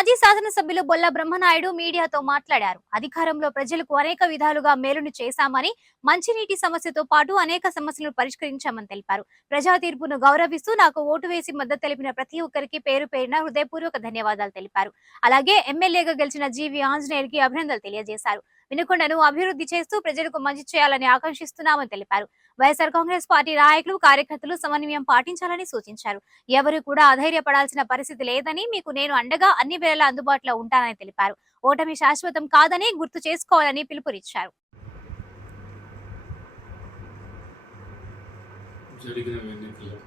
మాజీ శాసనసభ్యులు బొల్ల బ్రహ్మనాయుడు మీడియాతో మాట్లాడారు. అధికారంలో ప్రజలకు అనేక విధాలుగా మేలును చేశామని, మంచినీటి సమస్యతో పాటు అనేక సమస్యలను పరిష్కరించామని తెలిపారు. ప్రజా తీర్పును గౌరవిస్తూ నాకు ఓటు వేసి మద్దతు తెలిపిన ప్రతి ఒక్కరికి పేరు పేరున హృదయపూర్వక ధన్యవాదాలు తెలిపారు. అలాగే ఎమ్మెల్యేగా గెలిచిన జీవి ఆంజనేయుడికి అభినందనలు తెలియజేశారు. వినుకొండను అభివృద్ధి చేస్తూ ప్రజలకు మంచి చేయాలని ఆకాంక్షిస్తున్నామని తెలిపారు. వైఎస్ఆర్ కాంగ్రెస్ పార్టీ నాయకులు, కార్యకర్తలు సమన్వయం పాటించాలని సూచించారు. ఎవరు కూడా అధైర్యపడాల్సిన పరిస్థితి లేదని, మీకు నేను అండగా అన్ని వేళలా అందుబాటులో ఉంటానని తెలిపారు. ఓటమి శాశ్వతం కాదని గుర్తు చేసుకోవాలని పిలుపునిచ్చారు. జరిగిన ఎన్నికల్లో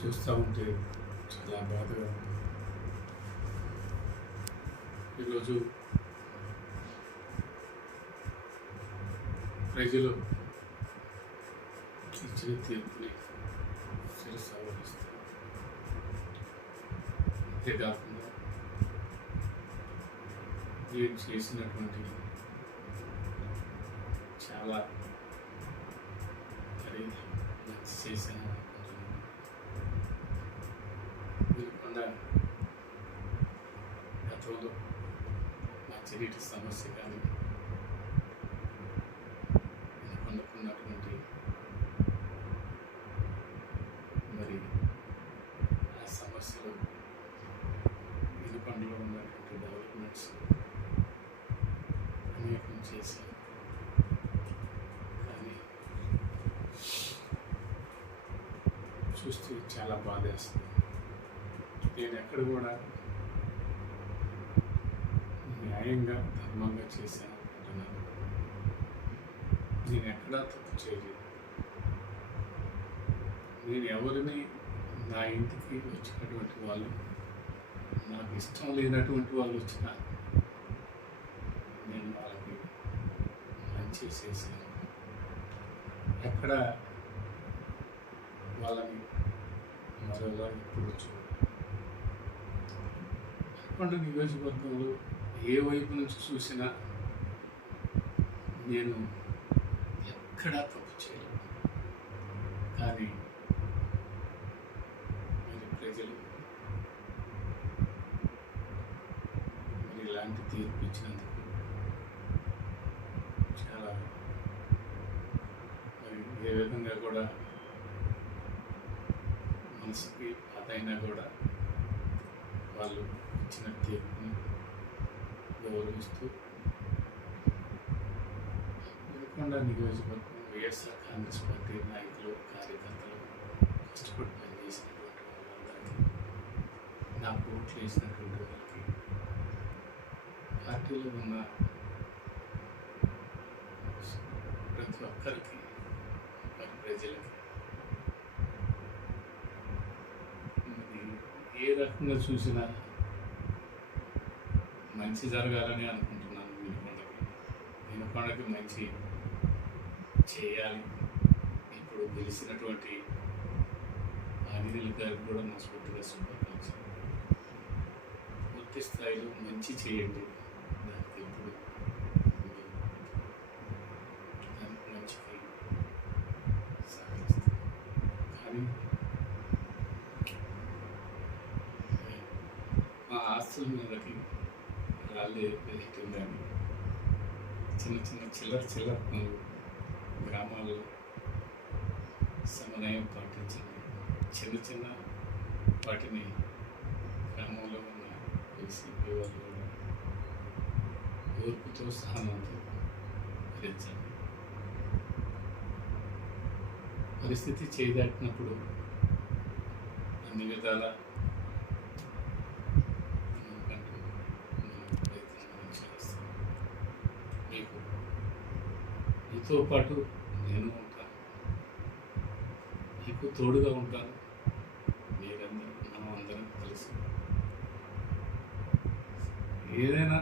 చూస్తూ ఉంటే చాలా బాధగా ఉంది. ఈరోజు ప్రజలు ఇచ్చిన తీర్పుని శిరస్సు వహిస్తారు. అంతేకాకుండా నేను చేసినటువంటి చాలా మంచి చేశాను అనుకుంటున్నాను. గతంలో మంచినీటి సమస్య కానీ అనుకున్నటువంటి మరి ఆ సమస్యలు వినుకొండలో ఉన్నటువంటి డెవలప్మెంట్స్ అనేకం చేశాను. కానీ చూస్తే చాలా బాధేస్తుంది. నేను ఎక్కడ కూడా న్యాయంగా ధర్మంగా చేశాను అనుకుంటున్నాను. నేను ఎక్కడా తప్పు చేయలేదు. నేను ఎవరిని నా ఇంటికి వచ్చినటువంటి వాళ్ళు, నాకు ఇష్టం లేనటువంటి వాళ్ళు వచ్చినా నేను వాళ్ళకి మంచి చేశాను. ఎక్కడ వాళ్ళని మరోలా ఇప్పుడు చూడండి. నియోజకవర్గంలో ఏ వైపు నుంచి చూసినా నేను ఎక్కడా తప్పు చేయలేదు. కానీ మరి ప్రజలు మరి ఇలాంటి తీర్పు ఇచ్చినందుకు చాలా మరి ఏ విధంగా కూడా మనసుకి అదైనా కూడా వాళ్ళు ఇచ్చిన తీర్పుని గౌరవిస్తూ వినుకొండ నియోజకవర్గం వైఎస్ఆర్ కాంగ్రెస్ పార్టీ నాయకులు, కార్యకర్తలు కష్టపడి పనిచేసినటువంటి వాళ్ళందరికీ, నాకు ఓట్లు వేసినటువంటి వాళ్ళకి, పార్టీలో ఉన్న ప్రతి ఒక్కరికి, మరి ప్రజలకి మరి ఏ రకంగా చూసినా మంచి జరగాలని అనుకుంటున్నాను. వినుకొండకి మంచి చేయాలి. ఇప్పుడు గెలిచినటువంటి ఆంజనేయులు గారికి కూడా మనస్ఫూర్తిగా శుభాకాంక్షలు. పూర్తి స్థాయిలో మంచి చేయండి. దానికి ఎప్పుడు దానికి మంచికి సాధిస్తాను. కానీ మా ఆస్తుల మీదకి రాళ్ళే వేయటం కానీ, చిన్న చిన్న చిల్లర పనులు గ్రామాల్లో సమన్వయం పాటించండి. చిన్న వాటిని గ్రామంలో ఉన్న వైసీపీ వాళ్ళు కూడా ఓర్పుతో సహనంతో భరించండి. పరిస్థితి చేదాటినప్పుడు అన్ని విధాల మీతో పాటు నేను ఉంటాను, మీకు తోడుగా ఉంటాను. మనం అందరం కలిసి ఏదైనా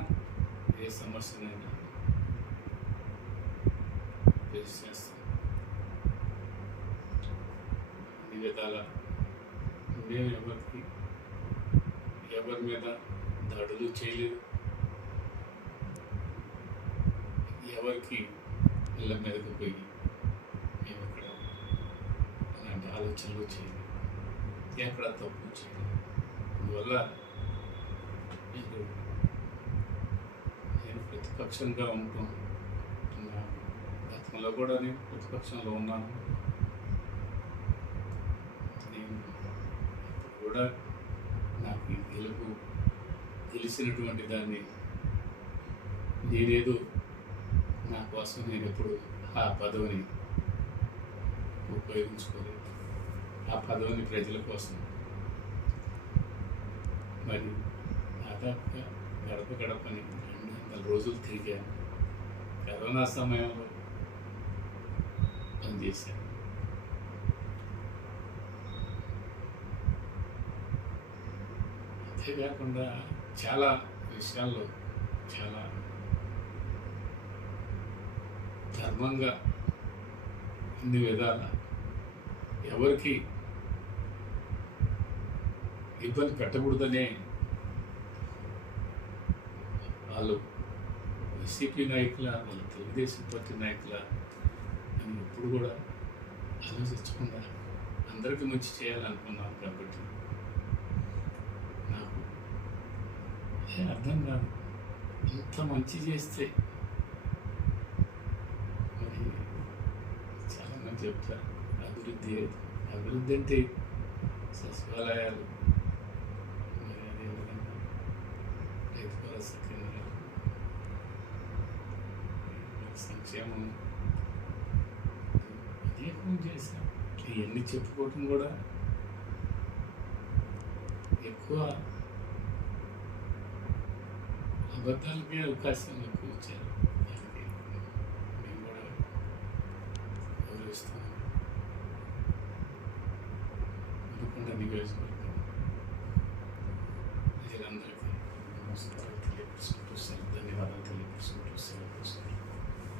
ఏ సమస్యనైనా ఫేస్ చేస్తాం. అన్ని విధాల మేము ఎవరి మీద దాడులు చేయలేదు, ఎవరికి ఇళ్ళ మీదకు పోయి మేము ఇక్కడ అలాంటి ఆలోచనలు చేయలేదు. ఎక్కడ తప్పు చేయలేదు. అందువల్ల మీరు నేను ప్రతిపక్షంగా ఉంటాం. గతంలో కూడా నేను ప్రతిపక్షంలో ఉన్నాను. నేను ఇప్పుడు కూడా నాకు ఈ గెలిచినటువంటి దాన్ని నేనేదో నా కోసం నేను ఎప్పుడు ఆ పదవిని ఉపయోగించుకోలేదు. ఆ పదవిని ప్రజల కోసం మరి దాదాపుగా గడపని 200 రోజులు తిరిగాను. కరోనా సమయంలో పనిచేశాను. అంతేకాకుండా చాలా విషయాల్లో చాలా ధర్మంగా అన్ని విధాల ఎవరికి ఇబ్బంది పెట్టకూడదనే వాళ్ళు వైసీపీ నాయకుల, వాళ్ళ తెలుగుదేశం పార్టీ నాయకుల అని ఎప్పుడు కూడా ఆలోచించకుండా అందరికీ మంచి చేయాలనుకున్నాను. కాబట్టి నాకు అర్థం కాదు, ఇంత మంచి చేస్తే మరి చాలామంది చెప్తారు అభివృద్ధి అంటే సచివాలయాలు, మరి అదేవిధంగా రైతు భరోసా కేంద్రాలు, సంక్షేమం అనేకం చేశాం. ఇవన్నీ చెప్పుకోవటం కూడా ఎక్కువ అబద్ధాలకే అవకాశం ఎక్కువ ఇచ్చారు. దానికి మేము కూడా గౌరవిస్తాం. నియోజకవర్గం ప్రజలందరికీ నమస్కారం.